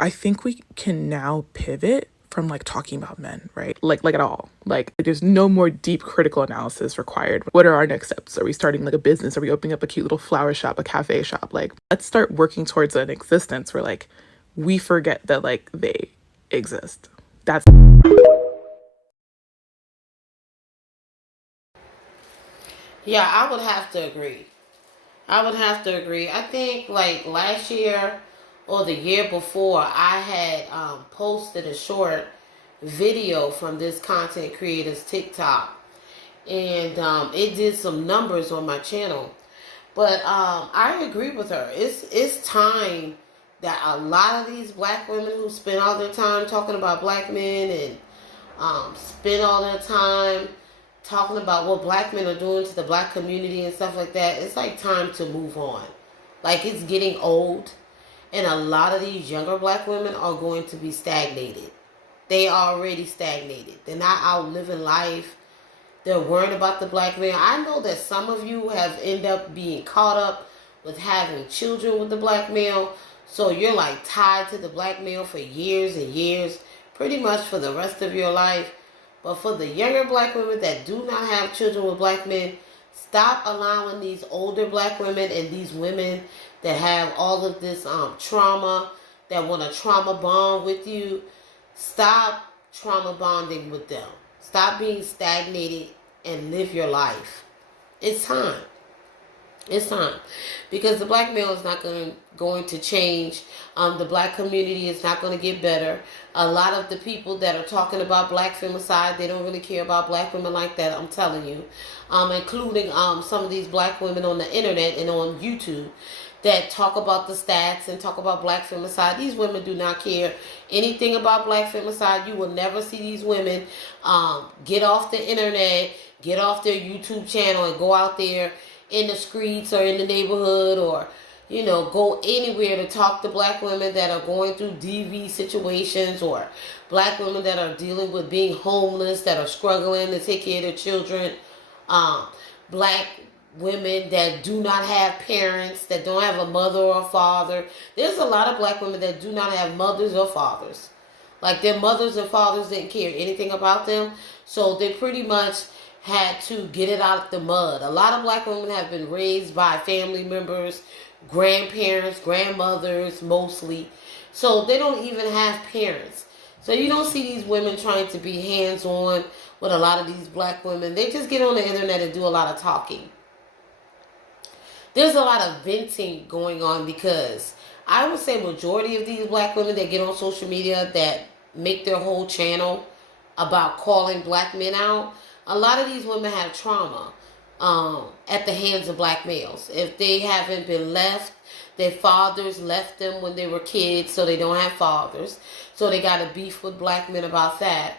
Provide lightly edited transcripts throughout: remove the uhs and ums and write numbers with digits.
I think we can now pivot from like talking about men, right? Like at all. Like there's no more deep critical analysis required. What are our next steps? Are we starting like a business? Are we opening up a cute little flower shop, a cafe shop? Like let's start working towards an existence where like we forget that like they exist. That's Yeah, I would have to agree. I would have to agree. I think like last year or the year before, I had posted a short video from this content creator's TikTok, and it did some numbers on my channel. But I agree with her. It's time that a lot of these black women who spend all their time talking about black men and spend all their time talking about what black men are doing to the black community and stuff like that, it's like time to move on. Like it's getting old, and a lot of these younger black women are going to be stagnated. They are already stagnated. They're not out living life. They're worried about the black man. I know that some of you have ended up being caught up with having children with the black male. So you're like tied to the black male for years and years, pretty much for the rest of your life. But for the younger black women that do not have children with black men, stop allowing these older black women and these women that have all of this trauma, that want to trauma bond with you, stop trauma bonding with them. Stop being stagnated and live your life. It's time. It's time. Because the black male is not going to change. The black community is not going to get better. A lot of the people that are talking about black femicide, they don't really care about black women like that, I'm telling you. Including some of these black women on the internet and on YouTube that talk about the stats and talk about black femicide. These women do not care anything about black femicide. You will never see these women get off the internet, get off their YouTube channel and go out there in the streets or in the neighborhood, or go anywhere to talk to black women that are going through DV situations, or black women that are dealing with being homeless, that are struggling to take care of their children, black women that do not have parents, that don't have a mother or a father. There's a lot of black women that do not have mothers or fathers. Like their mothers and fathers didn't care anything about them, so they pretty much had to get it out of the mud. A lot of black women have been raised by family members, grandparents, grandmothers mostly, so they don't even have parents. So you don't see these women trying to be hands-on with a lot of these black women. They just get on the internet and do a lot of talking. There's a lot of venting going on, because I would say majority of these black women that get on social media that make their whole channel about calling black men out, a lot of these women have trauma at the hands of black males. If they haven't been left, their fathers left them when they were kids, so they don't have fathers. So they got a beef with black men about that.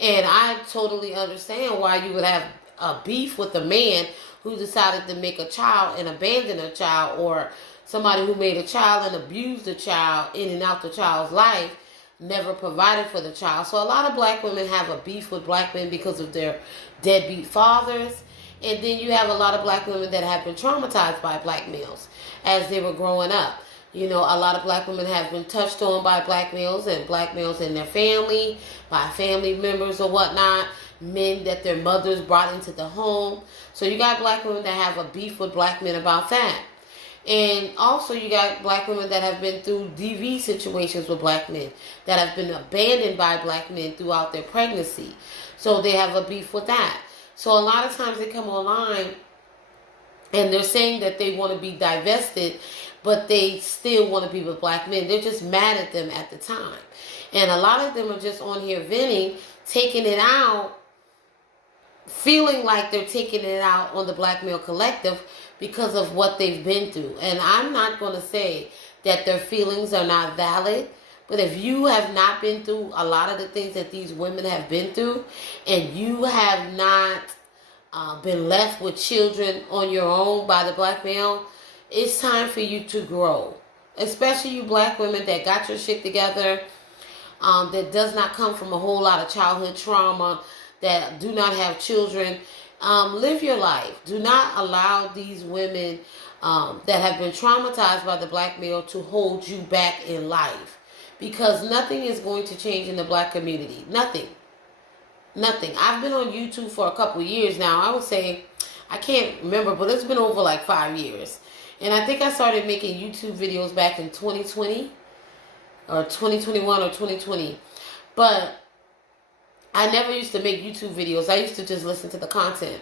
And I totally understand why you would have a beef with a man who decided to make a child and abandon a child, or somebody who made a child and abused the child in and out the child's life, never provided for the child. So a lot of black women have a beef with black men because of their deadbeat fathers. And then you have a lot of black women that have been traumatized by black males as they were growing up. A lot of black women have been touched on by black males, and black males in their family, by family members or whatnot, men that their mothers brought into the home. So you got black women that have a beef with black men about that. And also you got black women that have been through DV situations with black men, that have been abandoned by black men throughout their pregnancy. So they have a beef with that. So a lot of times they come online and they're saying that they want to be divested, but they still want to be with black men. They're just mad at them at the time. And a lot of them are just on here venting, taking it out, feeling like they're taking it out on the black male collective because of what they've been through. And I'm not going to say that their feelings are not valid, but if you have not been through a lot of the things that these women have been through, and you have not been left with children on your own by the black male, it's time for you to grow. Especially you black women that got your shit together, that does not come from a whole lot of childhood trauma, that do not have children. Live your life. Do not allow these women that have been traumatized by the black male to hold you back in life. because nothing is going to change in the black community. Nothing. Nothing. I've been on YouTube for a couple years now. I would say, I can't remember, but it's been over like 5 years. And I think I started making YouTube videos back in 2020 or 2021 or 2020. But I never used to make YouTube videos. I used to just listen to the content.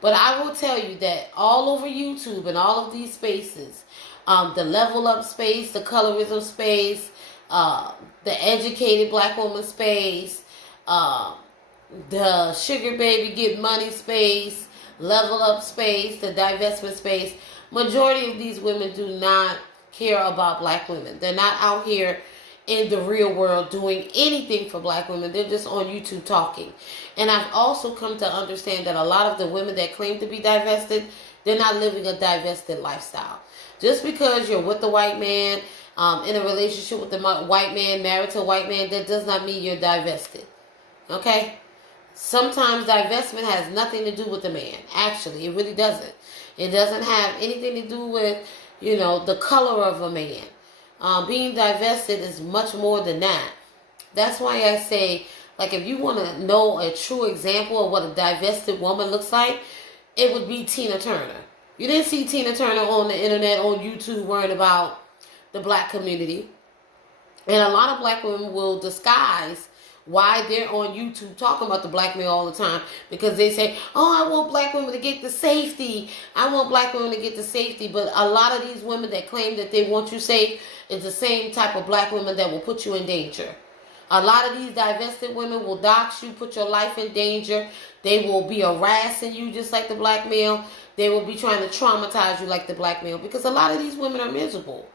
But I will tell you that all over YouTube and all of these spaces, the level up space, the colorism space, the educated black woman space, the sugar baby get money space, level up space, the divestment space, majority of these women do not care about black women. They're not out here in the real world doing anything for black women. They're just on YouTube talking. And I've also come to understand that a lot of the women that claim to be divested, they're not living a divested lifestyle. Just because you're with the white man, in a relationship with the white man, married to a white man, that does not mean you're divested. Okay? Sometimes divestment has nothing to do with the man. Actually, it really doesn't. It doesn't have anything to do with, the color of a man. Being divested is much more than that. That's why I say, like, if you want to know a true example of what a divested woman looks like, it would be Tina Turner. You didn't see Tina Turner on the internet, on YouTube, worrying about the black community. And a lot of black women will disguise why they're on YouTube talking about the black man all the time, because they say, oh, I want black women to get the safety. I want black women to get the safety. But a lot of these women that claim that they want you safe is the same type of black women that will put you in danger. A lot of these divested women will dox you, put your life in danger. They will be harassing you just like the black male. They will be trying to traumatize you like the black male, because a lot of these women are miserable.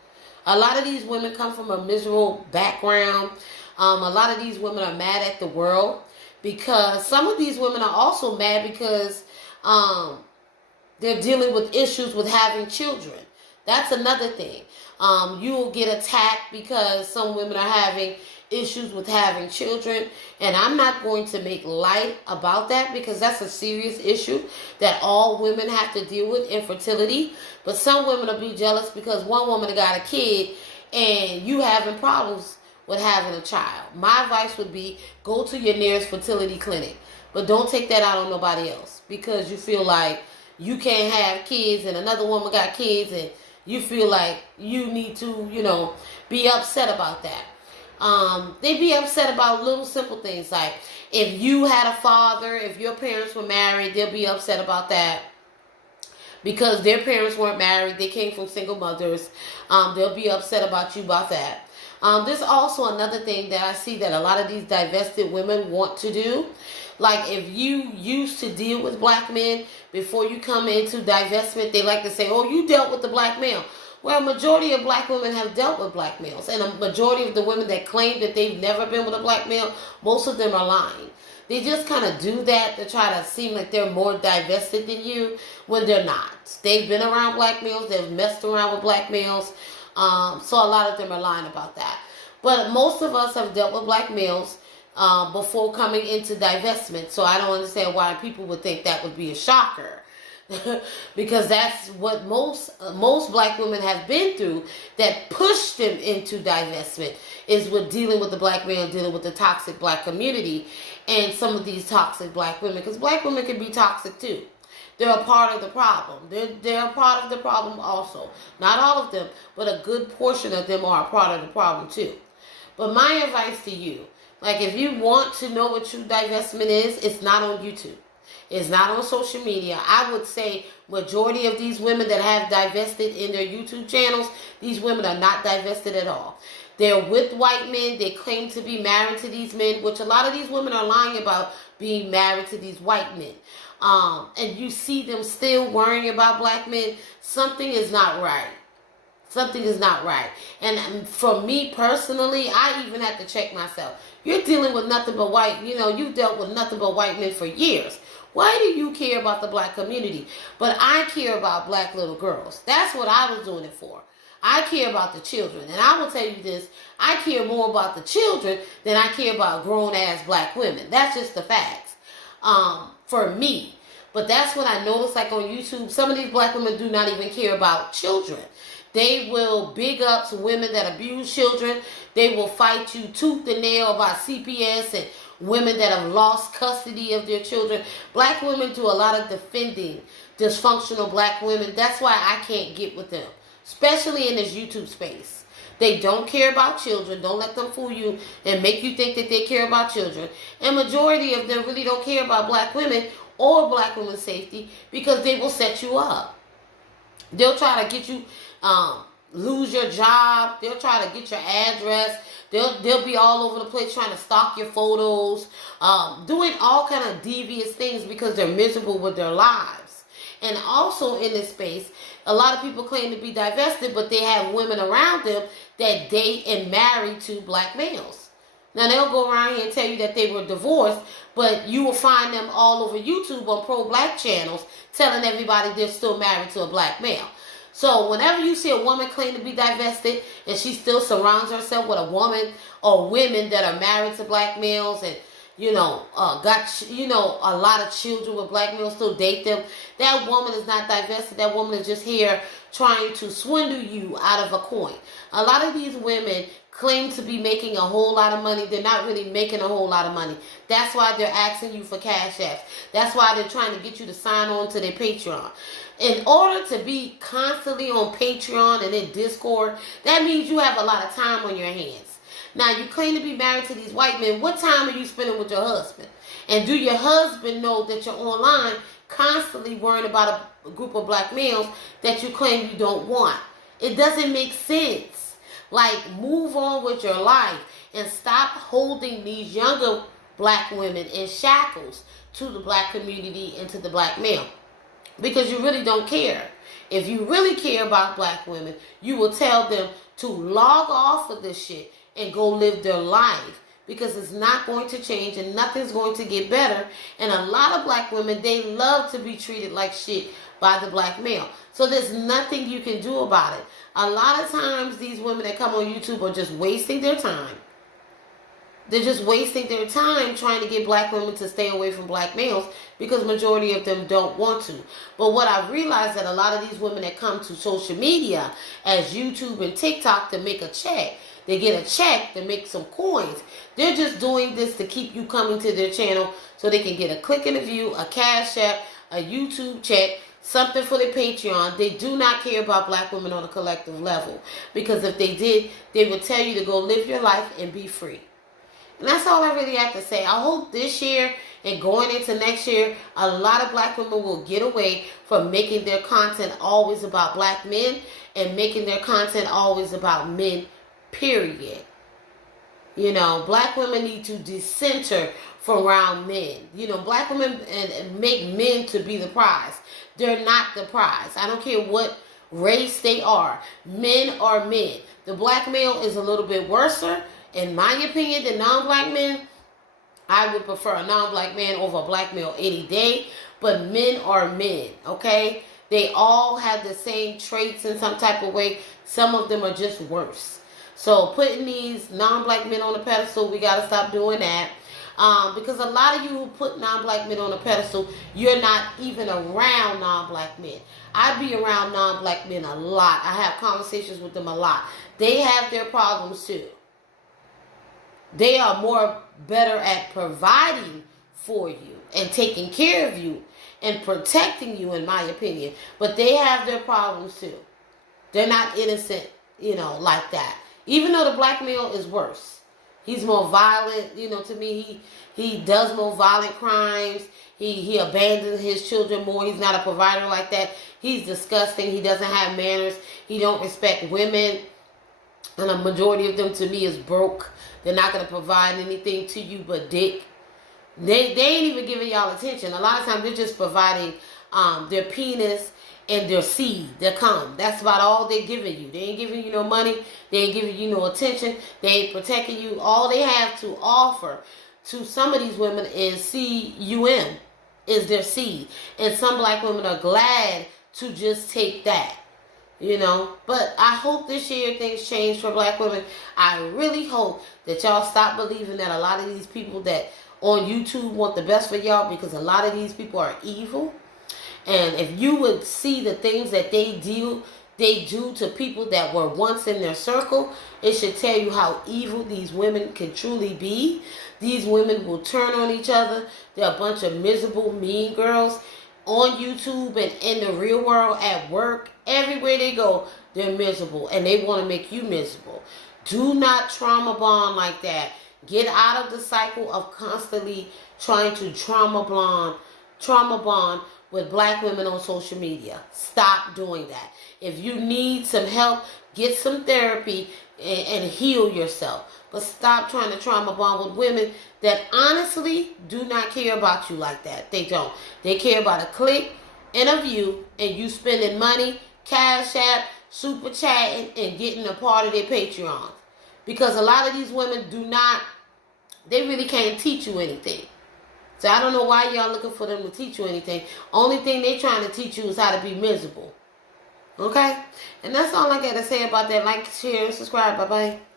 A lot of these women come from a miserable background. A lot of these women are mad at the world, because some of these women are also mad because they're dealing with issues with having children. That's another thing. You will get attacked because some women are having issues with having children. And I'm not going to make light about that, because that's a serious issue that all women have to deal with, infertility. But some women will be jealous because one woman got a kid and you having problems with having a child. My advice would be, go to your nearest fertility clinic. But don't take that out on nobody else, because you feel like you can't have kids and another woman got kids and you feel like you need to, be upset about that. They be upset about little simple things, like if you had a father, if your parents were married, they'll be upset about that because their parents weren't married, they came from single mothers. They'll be upset about you about that. There's also another thing that I see that a lot of these divested women want to do. Like, if you used to deal with black men before you come into divestment, they like to say, oh, you dealt with the black male. Well, a majority of black women have dealt with black males. And a majority of the women that claim that they've never been with a black male, most of them are lying. They just kind of do that to try to seem like they're more divested than you when they're not. They've been around black males. They've messed around with black males. So a lot of them are lying about that. But most of us have dealt with black males before coming into divestment. So I don't understand why people would think that would be a shocker. Because that's what most black women have been through that pushed them into divestment, is with dealing with the black male, dealing with the toxic black community and some of these toxic black women. Because black women can be toxic too. They're a part of the problem. They're a part of the problem also. Not all of them, but a good portion of them are a part of the problem too. But my advice to you, like, if you want to know what true divestment is, it's not on YouTube. It's not on social media. I would say majority of these women that have divested in their YouTube channels, these women are not divested at all. They're with white men. They claim to be married to these men, which a lot of these women are lying about being married to these white men. And you see them still worrying about black men. Something is not right. Something is not right. And for me personally, I even have to check myself. You're dealing with nothing but white, you've dealt with nothing but white men for years. Why do you care about the black community? But I care about black little girls. That's what I was doing it for. I care about the children. And I will tell you this, I care more about the children than I care about grown-ass black women. That's just the facts. For me. But that's what I noticed, like on YouTube, some of these black women do not even care about children. They will big up some women that abuse children. They will fight you tooth and nail about CPS and women that have lost custody of their children. Black women do a lot of defending dysfunctional black women. That's why I can't get with them, especially in this YouTube space. They don't care about children. Don't let them fool you and make you think that they care about children. And majority of them really don't care about black women or black women's safety because they will set you up. They'll try to get you lose your job. They'll try to get your address. They'll be all over the place trying to stalk your photos, doing all kind of devious things because they're miserable with their lives. And also in this space, a lot of people claim to be divested, but they have women around them that date and marry to black males. Now, they'll go around here and tell you that they were divorced, but you will find them all over YouTube on pro-black channels telling everybody they're still married to a black male. So whenever you see a woman claim to be divested and she still surrounds herself with a woman or women that are married to black males and, got, a lot of children with black males, still date them, that woman is not divested. That woman is just here trying to swindle you out of a coin. A lot of these women claim to be making a whole lot of money. They're not really making a whole lot of money. That's why they're asking you for cash apps. That's why they're trying to get you to sign on to their Patreon. In order to be constantly on Patreon and in Discord, that means you have a lot of time on your hands. Now, you claim to be married to these white men. What time are you spending with your husband? And do your husband know that you're online constantly worrying about a group of black males that you claim you don't want? It doesn't make sense. Like, move on with your life and stop holding these younger black women in shackles to the black community and to the black male. Because you really don't care. If you really care about black women, you will tell them to log off of this shit and go live their life. Because it's not going to change and nothing's going to get better. And a lot of black women, they love to be treated like shit by the black male. So there's nothing you can do about it. A lot of times these women that come on YouTube are just wasting their time. They're just wasting their time trying to get black women to stay away from black males because majority of them don't want to. But what I've realized that a lot of these women that come to social media as YouTube and TikTok to make a check, they get a check to make some coins. They're just doing this to keep you coming to their channel so they can get a click in the view, a cash app, a YouTube check, something for their Patreon. They do not care about black women on a collective level. Because if they did, they would tell you to go live your life and be free. And that's all I really have to say. I hope this year and going into next year, a lot of black women will get away from making their content always about black men and making their content always about men, period. Black women need to decenter from around men. Black women and make men to be the prize. They're not the prize. I don't care what race they are. Men are men. The black male is a little bit worser, in my opinion, than non-black men. I would prefer a non-black man over a black male any day. But men are men, okay? They all have the same traits in some type of way. Some of them are just worse. So putting these non-black men on a pedestal, we got to stop doing that. Because a lot of you who put non-black men on a pedestal, you're not even around non-black men. I be around non-black men a lot. I have conversations with them a lot. They have their problems too. They are more better at providing for you and taking care of you and protecting you, in my opinion. But they have their problems too. They're not innocent, like that. Even though the black male is worse. He's more violent. To me, he does more violent crimes. He abandons his children more. He's not a provider like that. He's disgusting. He doesn't have manners. He don't respect women. And a majority of them, to me, is broke. They're not going to provide anything to you but dick. They ain't even giving y'all attention. A lot of times they're just providing their penis and their seed, their cum. That's about all they're giving you. They ain't giving you no money. They ain't giving you no attention. They ain't protecting you. All they have to offer to some of these women is cum, is their seed. And some black women are glad to just take that. But I hope this year things change for black women. I really hope that y'all stop believing that a lot of these people that on YouTube want the best for y'all, because a lot of these people are evil. And if you would see the things that they they do to people that were once in their circle, it should tell you how evil these women can truly be. These women will turn on each other. They're a bunch of miserable, mean girls on YouTube and in the real world, at work, everywhere they go, they're miserable and they want to make you miserable. Do not trauma bond like that. Get out of the cycle of constantly trying to trauma bond with black women on social media. Stop doing that. If you need some help, get some therapy and heal yourself. But stop trying to trauma bond with women that honestly do not care about you like that. They don't. They care about a click and a view, and you spending money, cash app, super chatting, and getting a part of their Patreon. Because a lot of these women they really can't teach you anything. So I don't know why y'all looking for them to teach you anything. Only thing they trying to teach you is how to be miserable. Okay? And that's all I got to say about that. Like, share, and subscribe. Bye-bye.